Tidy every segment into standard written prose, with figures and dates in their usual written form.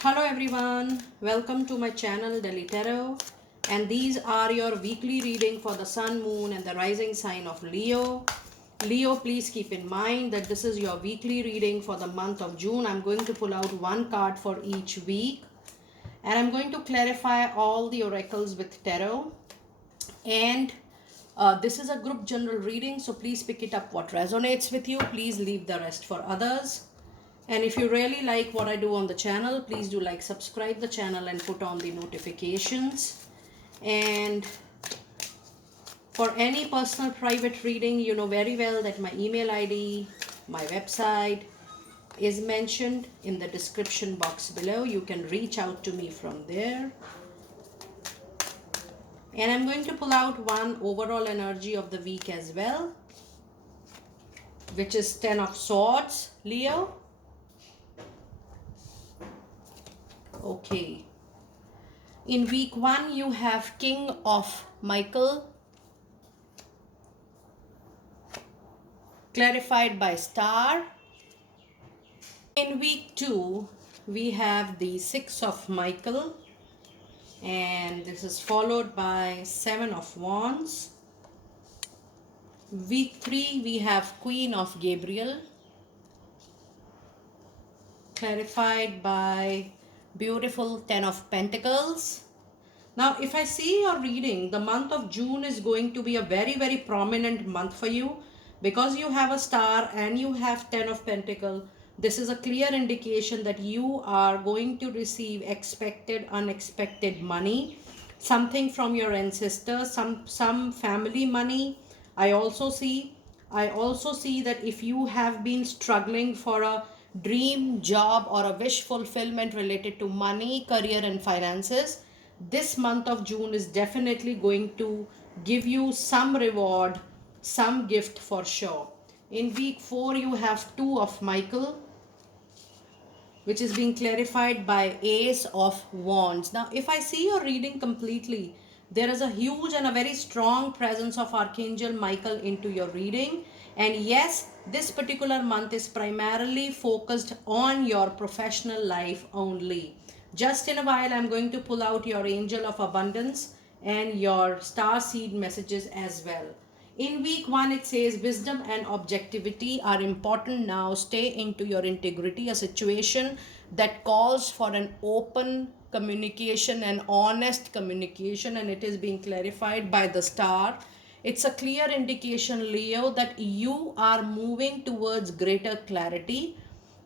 Hello everyone, welcome to my channel Delhi Tarot, and these are your weekly reading for the sun, moon and the rising sign of Leo. Leo, please keep in mind that this is your weekly reading for the month of June. I'm going to pull out one card for each week and I'm going to clarify all the oracles with tarot, and this is a group general reading, so please pick it up what resonates with you. Please leave the rest for others. And if you really like what I do on the channel, please do like, subscribe the channel and put on the notifications. And for any personal private reading, you know very well that my email ID, my website is mentioned in the description box below. You can reach out to me from there. And I'm going to pull out one overall energy of the week as well, which is 10 of Swords, Leo. Okay. In week 1, you have King of Michael, clarified by Star. In week 2, we have the 6 of Michael, and this is followed by 7 of Wands. Week 3, we have Queen of Gabriel, clarified by beautiful 10 of Pentacles. Now, if I see your reading, the month of June is going to be a very, very prominent month for you because you have a star and you have 10 of Pentacles. This is a clear indication that you are going to receive expected, unexpected money, something from your ancestors, some family money. I also see that if you have been struggling for a dream job or a wish fulfillment related to money, career and finances, this month of June is definitely going to give you some reward, some gift for sure. In week 4, you have 2 of Michael, which is being clarified by Ace of Wands. Now, if I see your reading completely, there is a huge and a very strong presence of Archangel Michael into your reading. And yes, this particular month is primarily focused on your professional life only. Just in a while, I'm going to pull out your Angel of Abundance and your star seed messages as well. In week 1, it says wisdom and objectivity are important now. Stay into your integrity. A situation that calls for an open communication and honest communication, and it is being clarified by the star. It's a clear indication, Leo, that you are moving towards greater clarity.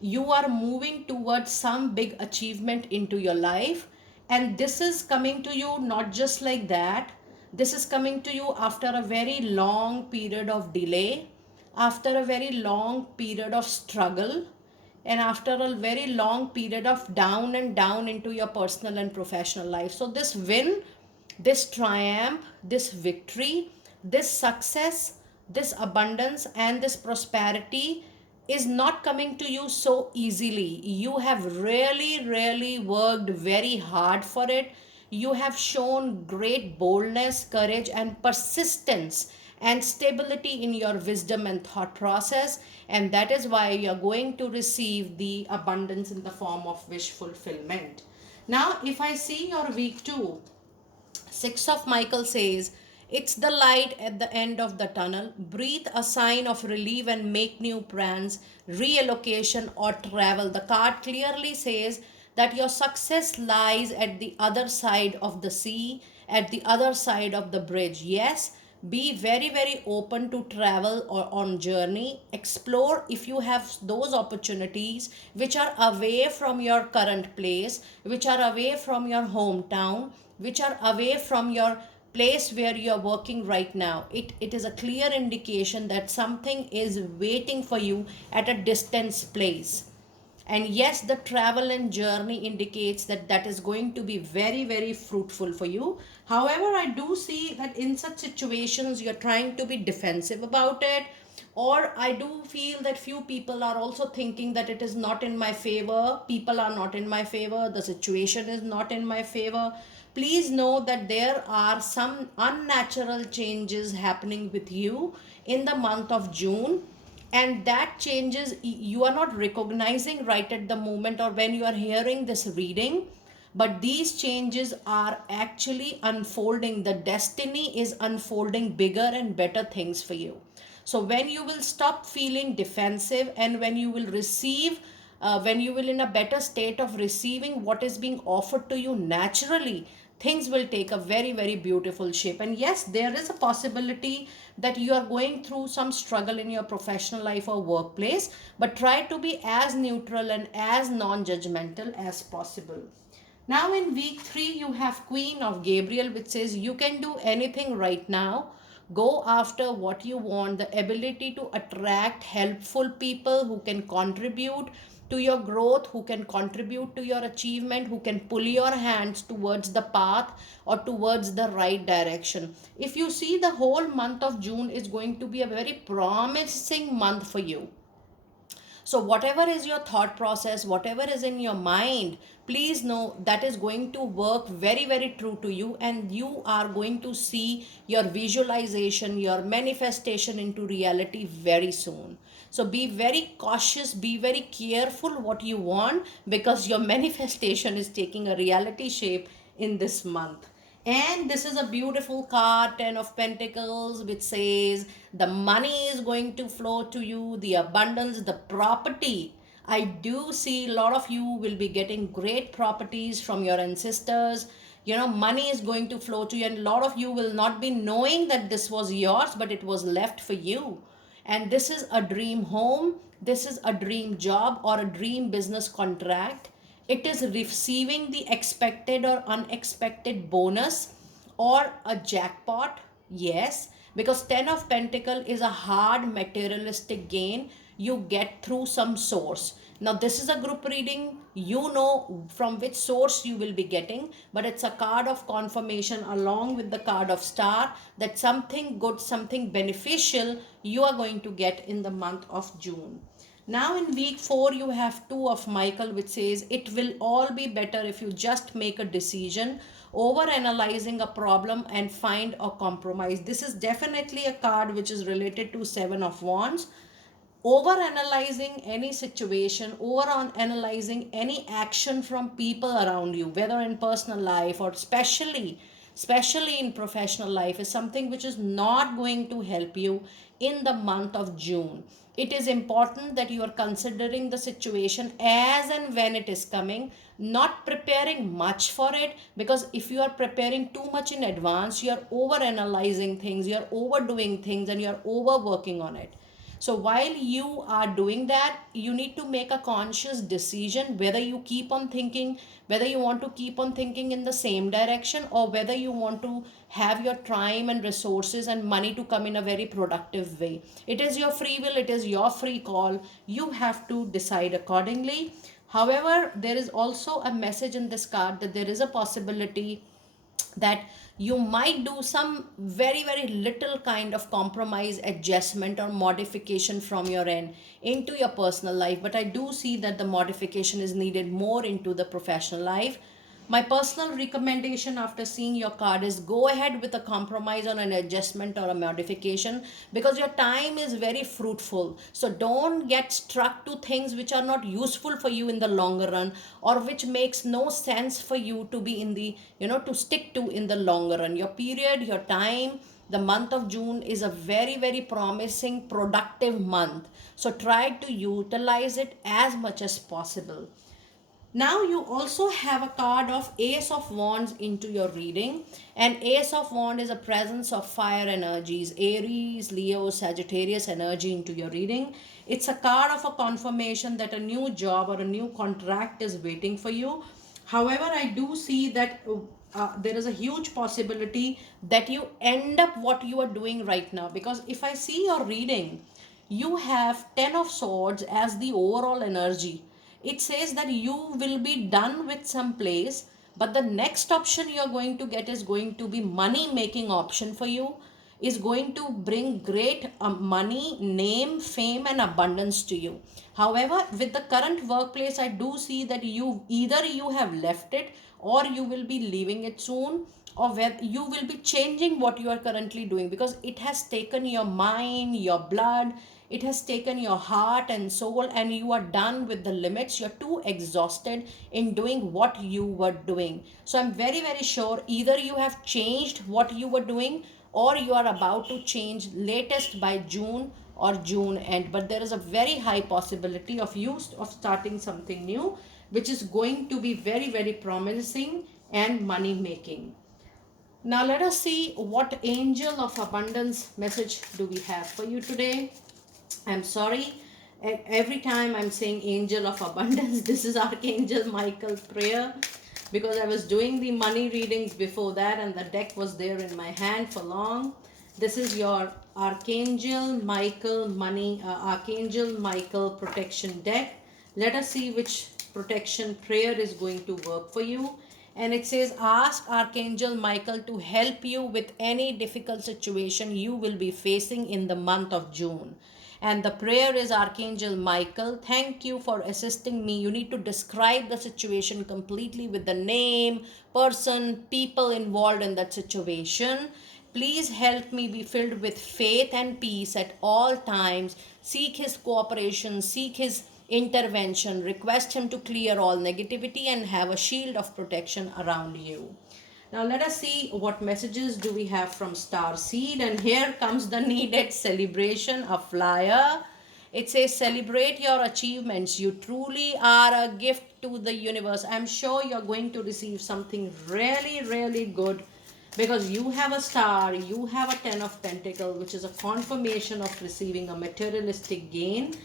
You are moving towards some big achievement into your life, and this is coming to you not just like that. This is coming to you after a very long period of delay, after a very long period of struggle, and after a very long period of down and down into your personal and professional life. So this win, this triumph, this victory, this success, this abundance and this prosperity is not coming to you so easily. You have really worked very hard for it. You have shown great boldness, courage and persistence and stability in your wisdom and thought process, and that is why you're going to receive the abundance in the form of wish fulfillment. Now, if I see your week 2, 6 of Michael says, it's the light at the end of the tunnel. Breathe a sign of relief and make new plans, reallocation or travel. The card clearly says that your success lies at the other side of the sea, at the other side of the bridge. Yes, be very open to travel or on journey. Explore if you have those opportunities which are away from your current place, which are away from your hometown, which are away from your place where you are working right now. It is a clear indication that something is waiting for you at a distance place. And yes, the travel and journey indicates that that is going to be very fruitful for you. However, I do see that in such situations you're trying to be defensive about it, or I do feel that few people are also thinking that it is not in my favor, people are not in my favor, the situation is not in my favor. Please know that there are some unnatural changes happening with you in the month of June. and that changes, you are not recognizing right at the moment or when you are hearing this reading, but these changes are actually unfolding. The destiny is unfolding bigger and better things for you. So when you will stop feeling defensive, and when you will receive, when you will in a better state of receiving what is being offered to you naturally, things will take a very very beautiful shape. And yes, there is a possibility that you are going through some struggle in your professional life or workplace, but try to be as neutral and as non-judgmental as possible. Now in week 3 you have Queen of Gabriel, which says you can do anything right now. Go after what you want. The ability to attract helpful people who can contribute to your growth, who can contribute to your achievement, who can pull your hands towards the path or towards the right direction. If you see, the whole month of June is going to be a very promising month for you. So, whatever is your thought process, whatever is in your mind, please know that is going to work very, very true to you, and you are going to see your visualization, your manifestation into reality very soon. So, be very cautious, be very careful what you want, because your manifestation is taking a reality shape in this month. And this is a beautiful card, 10 of Pentacles, which says the money is going to flow to you, the abundance, the property. I do see a lot of you will be getting great properties from your ancestors. You know, money is going to flow to you, and a lot of you will not be knowing that this was yours, but it was left for you. And this is a dream home, this is a dream job or a dream business contract. It is receiving the expected or unexpected bonus or a jackpot. Yes, because 10 of Pentacle is a hard materialistic gain you get through some source. Now this is a group reading, you know from which source you will be getting, but it's a card of confirmation along with the card of star that something good, something beneficial you are going to get in the month of June. Now in week 4 you have 2 of Michael, which says it will all be better if you just make a decision over analyzing a problem and find a compromise. This is definitely a card which is related to 7 of Wands. Over analyzing any situation, over on analyzing any action from people around you, whether in personal life or especially in professional life, is something which is not going to help you in the month of June. It is important that you are considering the situation as and when it is coming, not preparing much for it, because if you are preparing too much in advance, you are over analyzing things, you are overdoing things, and you are overworking on it. So while you are doing that, you need to make a conscious decision whether you keep on thinking, whether you want to keep on thinking in the same direction, or whether you want to have your time and resources and money to come in a very productive way. It is your free will, it is your free call. You have to decide accordingly. However, there is also a message in this card that there is a possibility that you might do some very very little kind of compromise, adjustment or modification from your end into your personal life, but I do see that the modification is needed more into the professional life. My personal recommendation after seeing your card is go ahead with a compromise on an adjustment or a modification, because your time is very fruitful. So don't get struck to things which are not useful for you in the longer run, or which makes no sense for you to be in the, to stick to in the longer run. Your period, your time, the month of June is a very very promising productive month, so try to utilize it as much as possible. Now you also have a card of Ace of Wands into your reading, and Ace of Wands is a presence of fire energies, Aries, Leo, Sagittarius energy into your reading. It's a card of a confirmation that a new job or a new contract is waiting for you. However, I do see that there is a huge possibility that you end up what you are doing right now, because if I see your reading, you have 10 of Swords as the overall energy. It says that you will be done with some place, but the next option you are going to get is going to be money making option for you, is going to bring great money, name, fame and abundance to you. However, with the current workplace, I do see that you have left it, or you will be leaving it soon, or where you will be changing what you are currently doing, because it has taken your mind, your blood, It has taken your heart and soul, and you are done with the limits. You're too exhausted in doing what you were doing. So I'm very, very sure either you have changed what you were doing, or you are about to change latest by June or June end. But there is a very high possibility of you of starting something new, which is going to be very, very promising and money making. Now let us see what angel of abundance message do we have for you today. I'm sorry, every time I'm saying angel of abundance, this is Archangel Michael prayer, because I was doing the money readings before that and the deck was there in my hand for long. This is your Archangel Michael Archangel Michael protection deck. Let us see which protection prayer is going to work for you. And it says, ask Archangel Michael to help you with any difficult situation you will be facing in the month of June. And the prayer is, Archangel Michael, thank you for assisting me. You need to describe the situation completely with the name, person, people involved in that situation. Please help me be filled with faith and peace at all times. Seek his cooperation, seek his intervention, request him to clear all negativity and have a shield of protection around you. Now let us see what messages do we have from Star Seed. And here comes the needed celebration, a flyer. It says, celebrate your achievements. You truly are a gift to the universe. I'm sure you're going to receive something really, really good, because you have a star, you have a 10 of Pentacles, which is a confirmation of receiving a materialistic gain.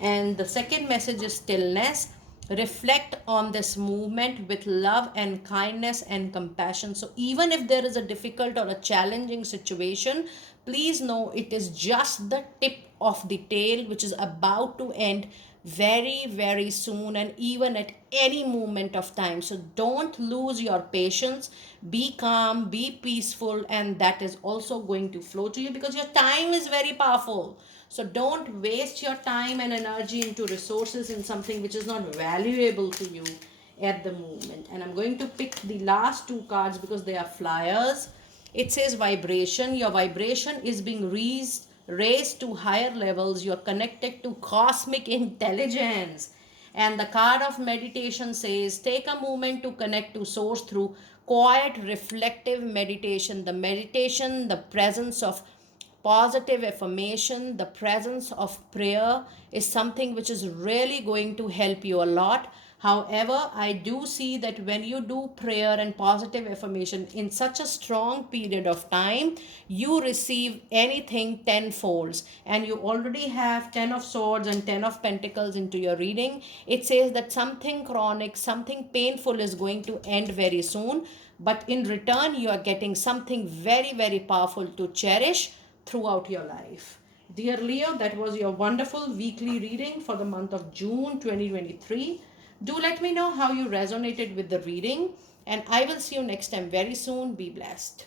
And the second message is stillness. Reflect on this movement with love and kindness and compassion. So even if there is a difficult or a challenging situation, please know it is just the tip of the tail, which is about to end very, very soon, and even at any moment of time. So don't lose your patience. Be calm, be peaceful, and that is also going to flow to you, because your time is very powerful. So don't waste your time and energy into resources in something which is not valuable to you at the moment. And I'm going to pick the last two cards because they are flyers. It says vibration. Your vibration is being raised to higher levels. You're connected to cosmic intelligence. And the card of meditation says, take a moment to connect to source through quiet, reflective meditation. The meditation, the presence of positive affirmation, the presence of prayer is something which is really going to help you a lot. However, I do see that when you do prayer and positive affirmation in such a strong period of time, you receive anything tenfolds. And you already have 10 of swords and 10 of pentacles into your reading. It says that something chronic, something painful is going to end very soon. But in return, you are getting something very, very powerful to cherish throughout your life. Dear Leo, that was your wonderful weekly reading for the month of June 2023. Do let me know how you resonated with the reading, and I will see you next time very soon. Be blessed.